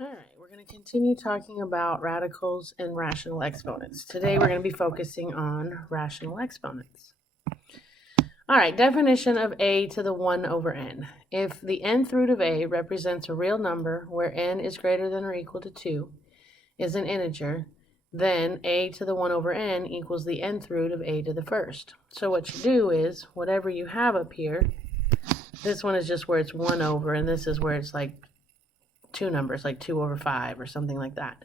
All right, we're going to continue talking about radicals and rational exponents. Today we're going to be focusing on rational exponents. All right, definition of a to the 1 over n. If the nth root of a represents a real number where n is greater than or equal to 2, is an integer, then a to the 1 over n equals the nth root of a to the first. So what you do is, whatever you have up here, this one is just where it's 1 over, and this is where it's like two numbers, like 2 over 5 or something like that.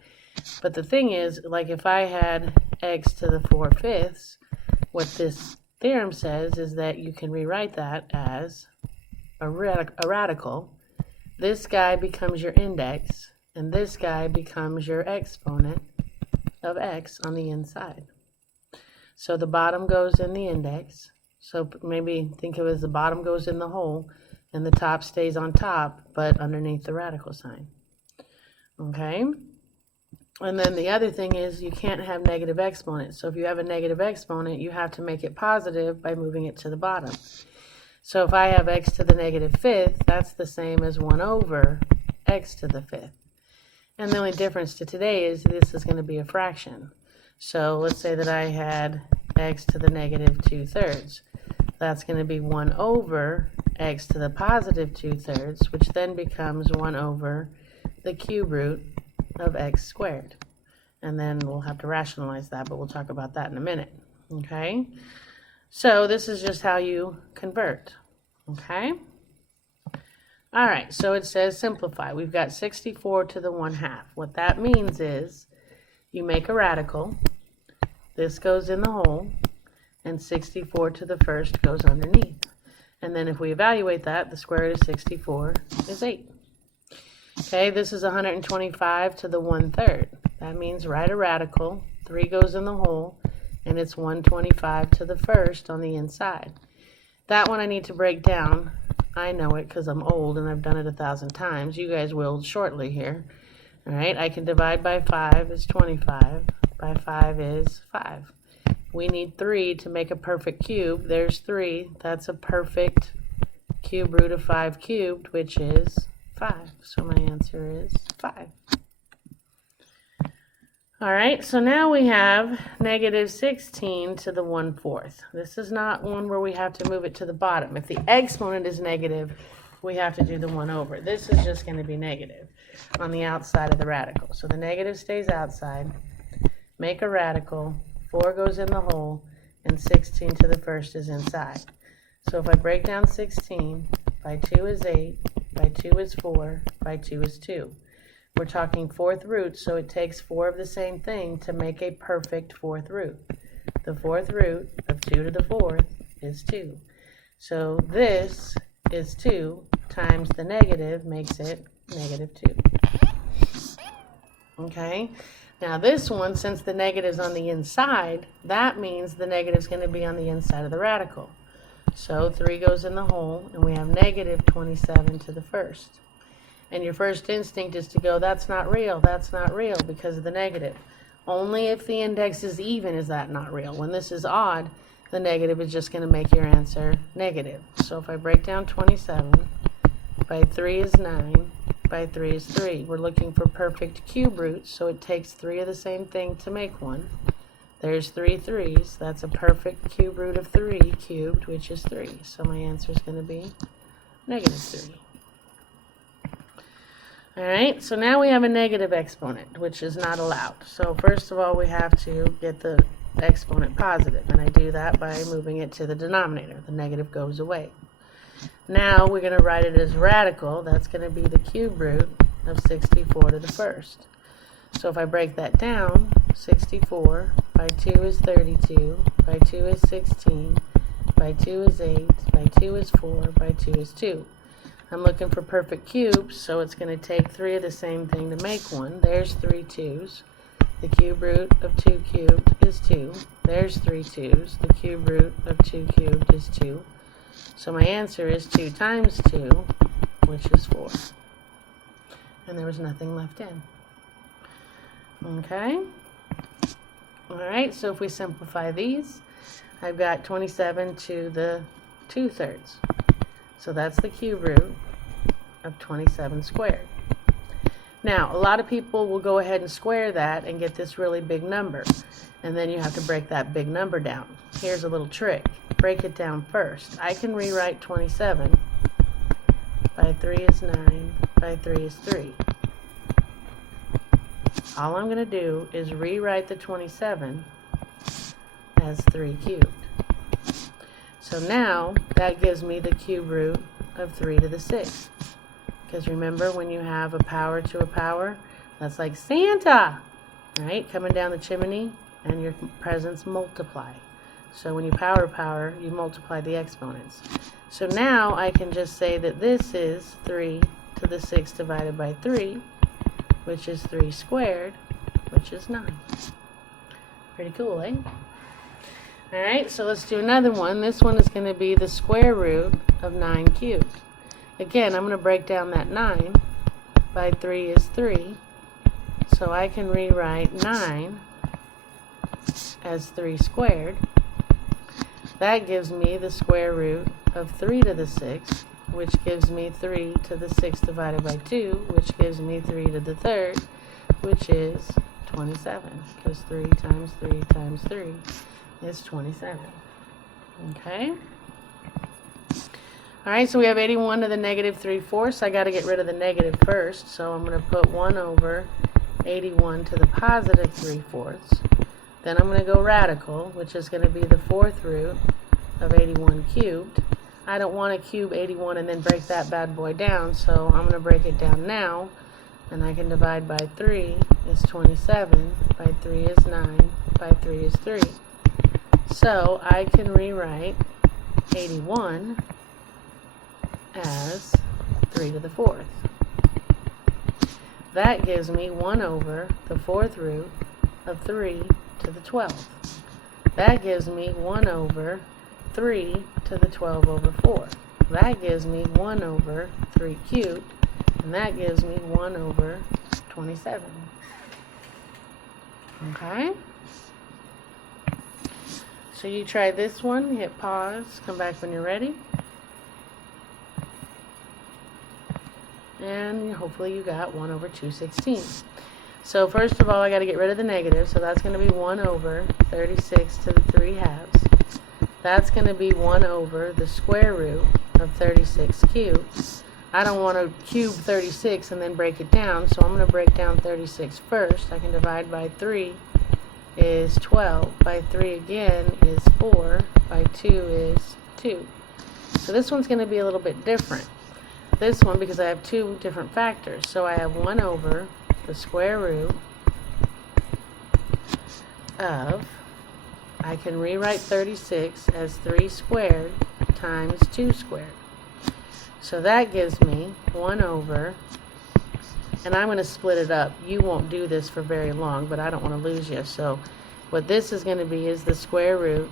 But the thing is, like if I had x to the 4/5, what this theorem says is that you can rewrite that as a radical. This guy becomes your index, and this guy becomes your exponent of x on the inside. So the bottom goes in the index. So maybe think of it as the bottom goes in the hole, and the top stays on top, but underneath the radical sign. Okay? And then the other thing is you can't have negative exponents. So if you have a negative exponent, you have to make it positive by moving it to the bottom. So if I have x to the -5th, that's the same as 1 over x to the 5th. And the only difference to today is this is going to be a fraction. So let's say that I had x to the -2/3. That's going to be 1 over x to the +2/3, which then becomes 1 over the cube root of x squared. And then we'll have to rationalize that, but we'll talk about that in a minute. Okay? So this is just how you convert. Okay? All right, so it says simplify. We've got 64 to the 1/2. What that means is you make a radical. This goes in the hole, and 64 to the first goes underneath. And then if we evaluate that, the square root of 64 is 8. Okay, this is 125 to the 1/3. That means write a radical. 3 goes in the hole, and it's 125 to the first on the inside. That one I need to break down. I know it because I'm old and I've done it 1,000 times. You guys will shortly here. All right, I can divide by 5 is 25. By 5 is 5. We need 3 to make a perfect cube. There's 3. That's a perfect cube root of 5 cubed, which is 5. So my answer is 5. All right, so now we have -16 to the 1/4. This is not one where we have to move it to the bottom. If the exponent is negative, we have to do the 1 over. This is just going to be negative on the outside of the radical. So the negative stays outside. Make a radical. 4 goes in the hole, and 16 to the first is inside. So if I break down 16, by 2 is 8, by 2 is 4, by 2 is 2. We're talking fourth roots, so it takes 4 of the same thing to make a perfect fourth root. The fourth root of 2 to the 4th is 2. So this is 2 times the negative makes it -2. Okay? Now this one, since the negative's on the inside, that means the negative's going to be on the inside of the radical. So 3 goes in the hole, and we have -27 to the first. And your first instinct is to go, that's not real, because of the negative. Only if the index is even is that not real. When this is odd, the negative is just going to make your answer negative. So if I break down 27, by 3 is 9, by 3 is 3. We're looking for perfect cube roots, so it takes 3 of the same thing to make one. There's 3 3's. That's a perfect cube root of 3 cubed, which is 3. So my answer is going to be -3. All right, so now we have a negative exponent, which is not allowed. So first of all, we have to get the exponent positive, and I do that by moving it to the denominator. The negative goes away. Now we're going to write it as radical. That's going to be the cube root of 64 to the first. So if I break that down, 64 by 2 is 32, by 2 is 16, by 2 is 8, by 2 is 4, by 2 is 2. I'm looking for perfect cubes, so it's going to take 3 of the same thing to make one. There's 3 2's. The cube root of 2 cubed is 2. There's 3 2's. The cube root of 2 cubed is 2. So my answer is 2 times 2, which is 4. And there was nothing left in. Okay? All right, so if we simplify these, I've got 27 to the 2/3. So that's the cube root of 27 squared. Now, a lot of people will go ahead and square that and get this really big number. And then you have to break that big number down. Here's a little trick. Break it down first. I can rewrite 27 by 3 is 9, by 3 is 3. All I'm going to do is rewrite the 27 as 3 cubed. So now that gives me the cube root of 3 to the 6th. Because remember, when you have a power to a power, that's like Santa, right? Coming down the chimney, and your presents multiply. So when you power, you multiply the exponents. So now I can just say that this is 3 to the 6th divided by 3, which is 3 squared, which is 9. Pretty cool, eh? Alright, so let's do another one. This one is going to be the square root of 9 cubed. Again, I'm going to break down that 9 by 3 is 3. So I can rewrite 9 as 3 squared. That gives me the square root of 3 to the 6th, which gives me 3 to the 6th divided by 2, which gives me 3 to the 3rd, which is 27, because 3 times 3 times 3 is 27. Okay? Alright, so we have 81 to the negative 3/4. I got to get rid of the negative first, so I'm going to put 1 over 81 to the positive 3/4. Then I'm going to go radical, which is going to be the 4th root of 81 cubed. I don't want to cube 81 and then break that bad boy down, so I'm going to break it down now. And I can divide by 3 is 27, by 3 is 9, by 3 is 3. So I can rewrite 81 as 3 to the 4th. That gives me 1 over the 4th root of 3 to the 12th. That gives me 1 over 3 to the 12 over 4. That gives me 1 over 3 cubed, and that gives me 1 over 27. Okay? So you try this one, hit pause, come back when you're ready. And hopefully you got 1 over 2/16. So first of all, I got to get rid of the negative, so that's going to be 1 over 36 to the 3 halves. That's going to be 1 over the square root of 36 cubed. I don't want to cube 36 and then break it down, so I'm going to break down 36 first. I can divide by 3 is 12, by 3 again is 4, by 2 is 2. So this one's going to be a little bit different. This one, because I have 2 different factors, so I have 1 over the square root of, I can rewrite 36 as 3 squared times 2 squared. So that gives me 1 over, and I'm going to split it up. You won't do this for very long, but I don't want to lose you. So what this is going to be is the square root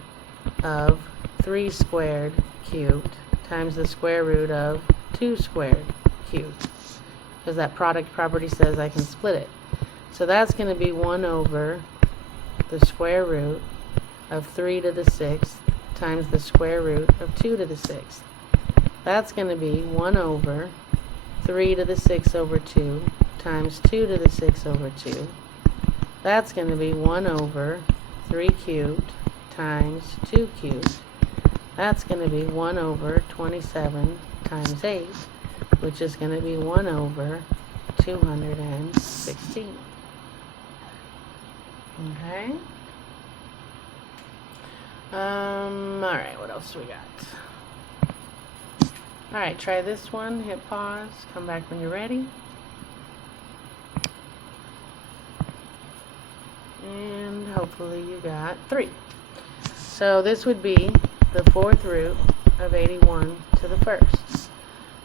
of 3 squared cubed times the square root of 2 squared cubed, because that product property says I can split it. So that's going to be 1 over the square root of 3 to the 6th times the square root of 2 to the 6th. That's going to be 1 over 3 to the 6 over 2 times 2 to the 6 over 2. That's going to be 1 over 3 cubed times 2 cubed. That's going to be 1 over 27 times 8, which is going to be 1 over 216. Okay. Alright, what else do we got? Alright, try this one, hit pause, come back when you're ready. And hopefully you got 3. So this would be the 4th root of 81 to the 1st.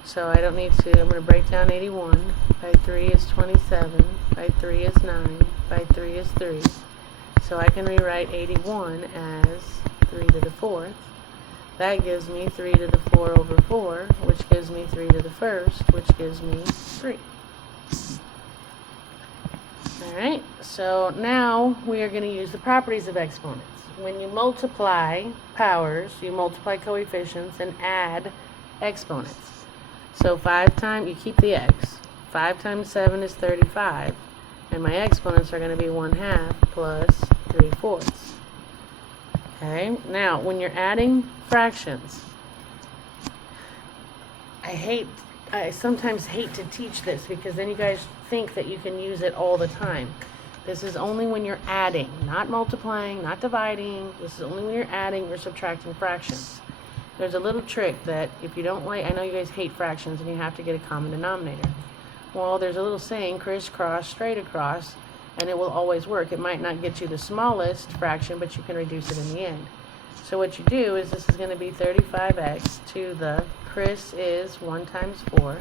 So I don't need to, I'm going to break down 81. By 3 is 27, by 3 is 9, by 3 is 3. So I can rewrite 81 as 3 to the 4th. That gives me 3 to the 4 over 4, which gives me 3 to the 1st, which gives me 3. Alright, so now we are going to use the properties of exponents. When you multiply powers, you multiply coefficients and add exponents. So 5 times, you keep the x. 5 times 7 is 35. And my exponents are going to be 1/2 plus 3/4. Okay, now when you're adding fractions, I sometimes hate to teach this because then you guys think that you can use it all the time. This is only when you're adding, not multiplying, not dividing. This is only when you're adding or subtracting fractions. There's a little trick that if you don't like, I know you guys hate fractions and you have to get a common denominator. Well, there's a little saying, crisscross, straight across, and it will always work. It might not get you the smallest fraction, but you can reduce it in the end. So what you do is this is going to be 35x to the criss is 1 times 4.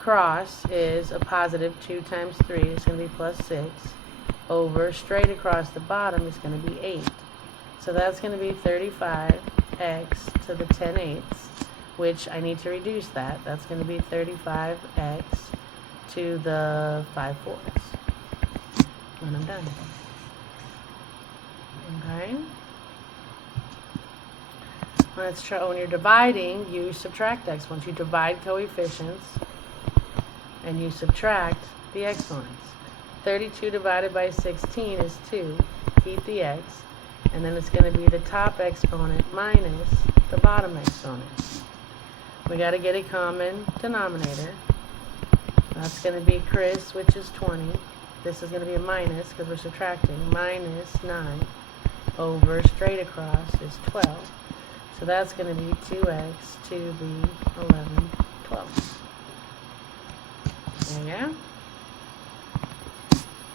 Cross is a positive 2 times 3. It's going to be plus 6. Over straight across the bottom is going to be 8. So that's going to be 35x to the 10/8, which I need to reduce that. That's going to be 35x to the 5/4. And I'm done. Okay. Let's try, when you're dividing, you subtract x. Once you divide coefficients and you subtract the exponents. 32 divided by 16 is 2. Keep the x. And then it's going to be the top exponent minus the bottom exponent. We got to get a common denominator. That's going to be criss, which is 20. This is going to be a minus because we're subtracting. Minus 9 over straight across is 12. So that's going to be 2x to the 11 12. There you go.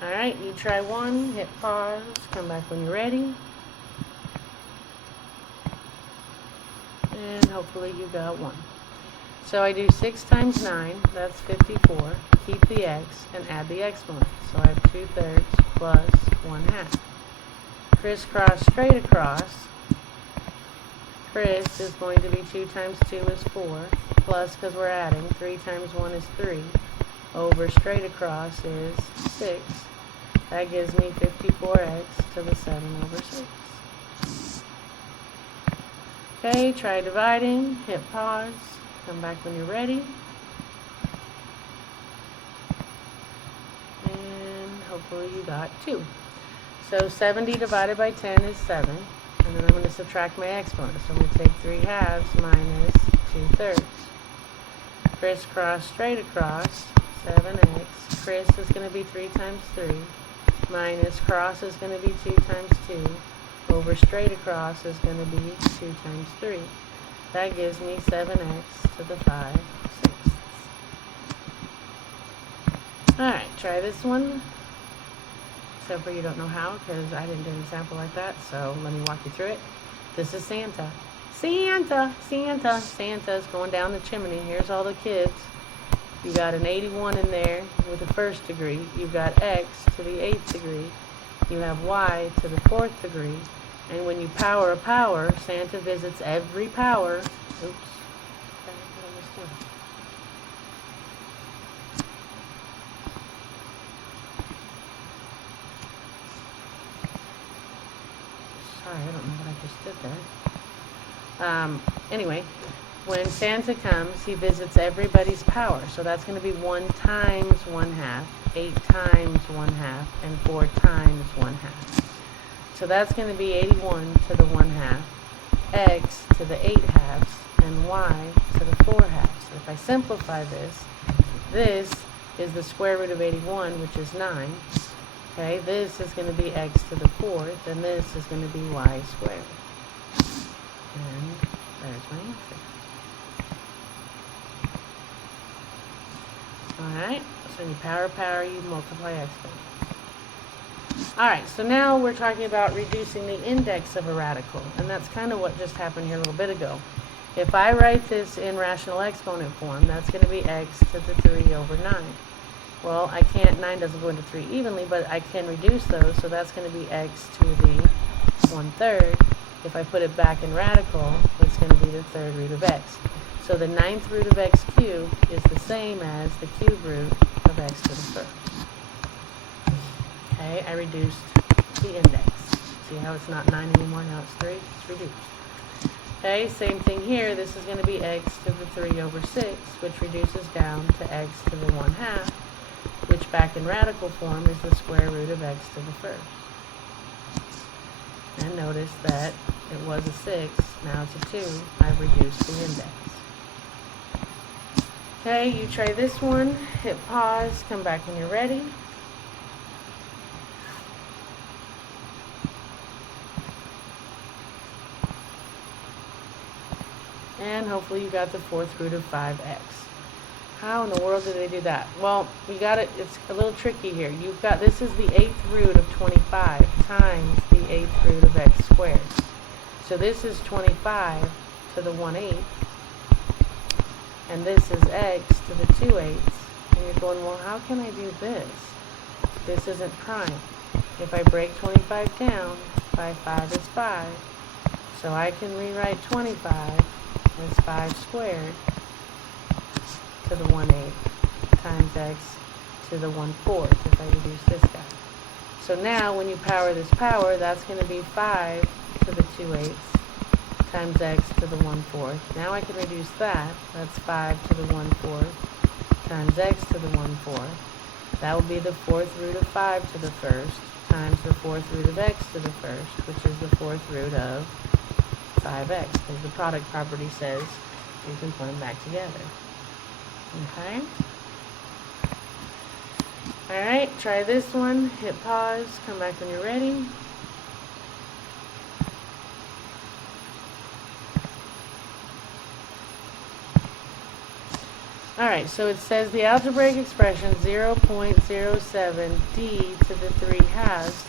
Alright, you try one, hit pause, come back when you're ready. And hopefully you got one. So I do 6 times 9, that's 54. Keep the x and add the exponent. So I have 2/3 plus 1/2. Crisscross straight across. Criss is going to be 2 times 2 is 4. Plus, because we're adding, 3 times 1 is 3. Over straight across is 6. That gives me 54x to the 7/6. Okay, try dividing, hit pause, come back when you're ready. And hopefully you got 2. So 70 divided by 10 is 7. And then I'm going to subtract my exponent. So I'm going to take 3/2 minus 2/3. Crisscross straight across, 7x. Criss is going to be 3 times 3. Minus cross is going to be 2 times 2. Over straight across is going to be 2 times 3. That gives me 7x to the 5/6. Alright, try this one. Except for you don't know how, because I didn't do an example like that, so let me walk you through it. This is Santa. Santa's going down the chimney. Here's all the kids. You got an 81 in there with the 1st degree. You've got x to the 8th degree. You have y to the 4th degree. And when you power a power, Santa visits every power. Oops. Sorry, I don't know what I just did there. Anyway, when Santa comes, he visits everybody's power. So that's going to be 1 times 1/2, 8 times 1/2, and 4 times 1/2. So that's going to be 81 to the 1/2, x to the 8/2, and y to the 4/2. So if I simplify this, this is the square root of 81, which is 9. Okay, this is going to be x to the 4th, and this is going to be y squared. And there's my answer. Alright, so when you power, you multiply exponents. Alright, so now we're talking about reducing the index of a radical, and that's kind of what just happened here a little bit ago. If I write this in rational exponent form, that's going to be x to the 3/9. Well, I can't, 9 doesn't go into 3 evenly, but I can reduce those, so that's going to be x to the 1/3. If I put it back in radical, it's going to be the 3rd root of x. So the 9th root of x cubed is the same as the cube root of x to the 1st. Okay, I reduced the index. See how it's not 9 anymore, now it's 3? It's reduced. Okay, same thing here. This is going to be x to the 3 over 6, which reduces down to x to the 1/2, which back in radical form is the square root of x to the first. And notice that it was a 6, now it's a 2. I've reduced the index. Okay, you try this one, hit pause, come back when you're ready. And hopefully you got the 4th root of 5x. How in the world did they do that? Well, we got it. It's a little tricky here. You've got, this is the 8th root of 25 times the 8th root of x squared. So this is 25 to the 1/8, and this is x to the 2/8. And you're going, well, how can I do this? This isn't prime. If I break 25 down, by 5 is 5. So I can rewrite 25 as 5 squared to the 1/8 times x to the 1/4 if I reduce this guy. So now when you power this power, that's going to be 5 to the 2/8 times x to the 1/4. Now I can reduce that. That's 5 to the 1/4 times x to the 1/4. That will be the 4th root of 5 to the first times the 4th root of x to the first, which is the 4th root of 5x, because the product property says you can put them back together. Okay? Alright, try this one, hit pause, come back when you're ready. Alright, so it says the algebraic expression 0.07 d to the 3/2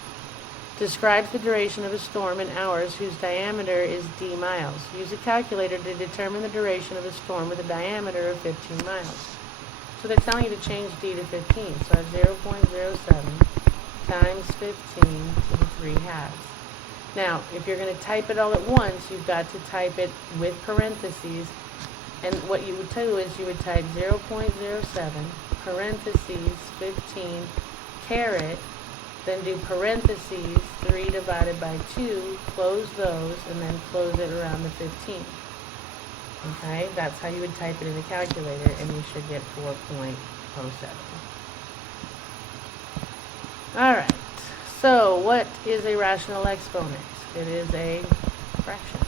describes the duration of a storm in hours whose diameter is d miles. Use a calculator to determine the duration of a storm with a diameter of 15 miles. So they're telling you to change d to 15. So I have 0.07 times 15 to the 3/2. Now, if you're going to type it all at once, you've got to type it with parentheses. And what you would do is you would type 0.07 parentheses 15 caret, then do parentheses 3 divided by 2, close those, and then close it around the 15. Okay, that's how you would type it in a calculator, and you should get 4.07. Alright, so what is a rational exponent? It is a fraction.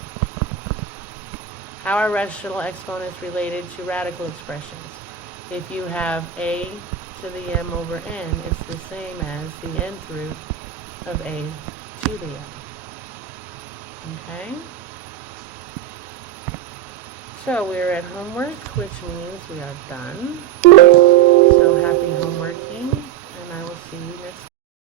How are rational exponents related to radical expressions? If you have a to the m over n, it's the same as the nth root of a to the m. Okay? So we're at homework, which means we are done. So happy homeworking.